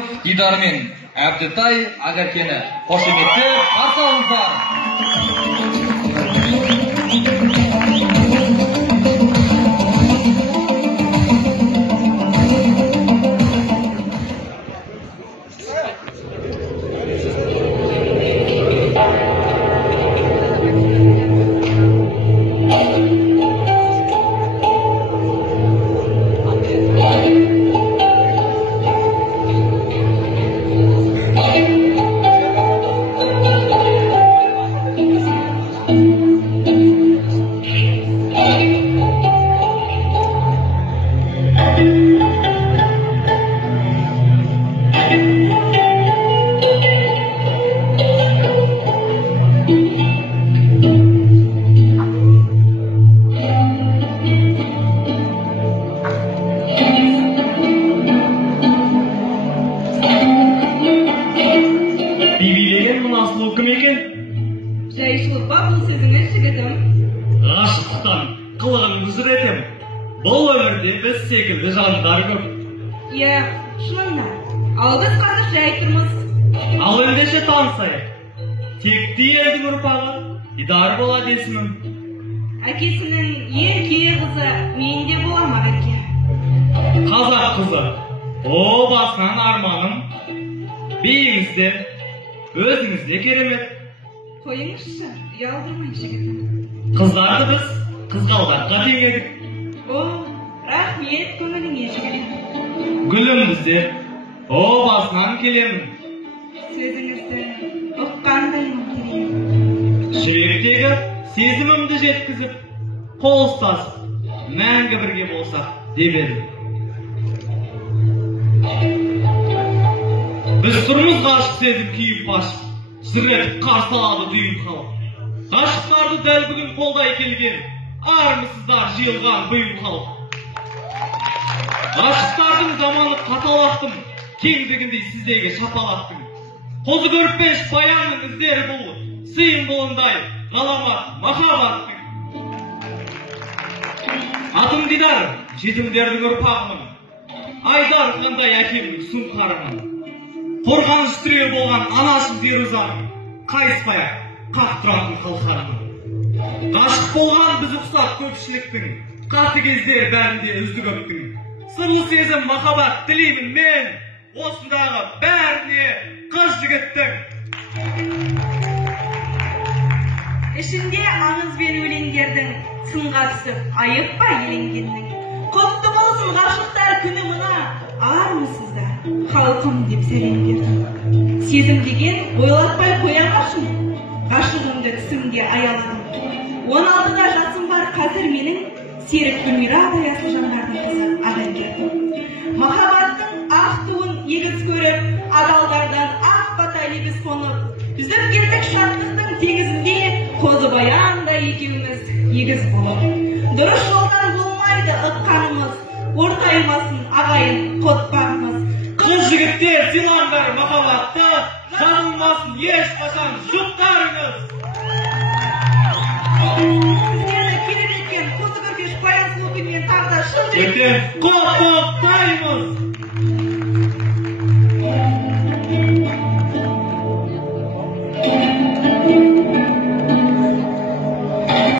Ибрагимов Дидар мен Әбдітай Ақеркені қошеметпен қарсы алыңыздар. Бұл өмірде біз секілді жандар көп. Иә, шынында. Ал біз қазір жай тұрмыз. Ал ендеше танысайық. Текті елдің ұрпағы Дидар болады есімім. Әкесінің ең күйе қызы менде болам әке. Қазақ қызы. О, басынан арманым. Бейіңізде, өзіңізде керемет. Қойыңызшы, ұялдырмай жігітім. Қыздарды біз қызғалдаққа теңедік. О, рахмет көңіліңе жігітім. Гүлім бізде, о басынан келемін. Сөзіңізді ұққандаймын келемін. Жүректегі сезімімді жеткізіп, қол ұстасып, мәңгі бірге болсақ деп едім. Біз тұрмыз ғашық сезім күйіп башып, сірретіп қарсы алады дүйім халық. Ғашықтарды дәл бүгін қолдай келген, армысыздар жиылған бұйым халық. Ғашықтардың заманы қаталақтым, кеңдігіндей сіздегі шапалақтым. Қозы көрпеш баянның іздері бұл, сыйын бұлындай ғаламат махаббаттың. Атым Дидар, жетімдердің ұрпағымын, Айдар қандай әкемнің сұңқарымын. Қорғаныш тірегі болған анашым Зерузаның, қайыспай қақтыратын қалқарымын. Ғашық болған біз ұқсап көпшіліктің, қаты кездер бәрінде үздік өптің. Сырлы сезім махаббат тілеймін мен, осындағы бәріне қыз жігіттің. Ішінде аңыз бен өлеңдердің сынға түсіп, айықпа еленгеннің. Құтты болсын ғашықтар күні мына, армысыздар, халқым деп сәлем бердім. Сезім деген ойлатпай қоямашым, ғашығымды түсімде аяладым. 16-да жасым бар қазір менің, серік Гүлмира аясыл жандардың қызы Ақеркем. Махаббаттың ақ туын егіз көріп, адалдардан ақ бата лебіз қонып, үзіп кеттік шаттықтың теңізінде, қозы баянда екеуміз егіз болып. Дұрыс жолдан болмайды ыққанымыз, ортаймасын ағайын қотпағымыз. Қыз жігіттер сыйлаңдар махаббатты, жанылмасын ешқашан жұптарыңыз. Сіздерді келіп жеткен қозы көрпеш баян сұлу күнмен тағы да шын жүректен құттықтаймыз.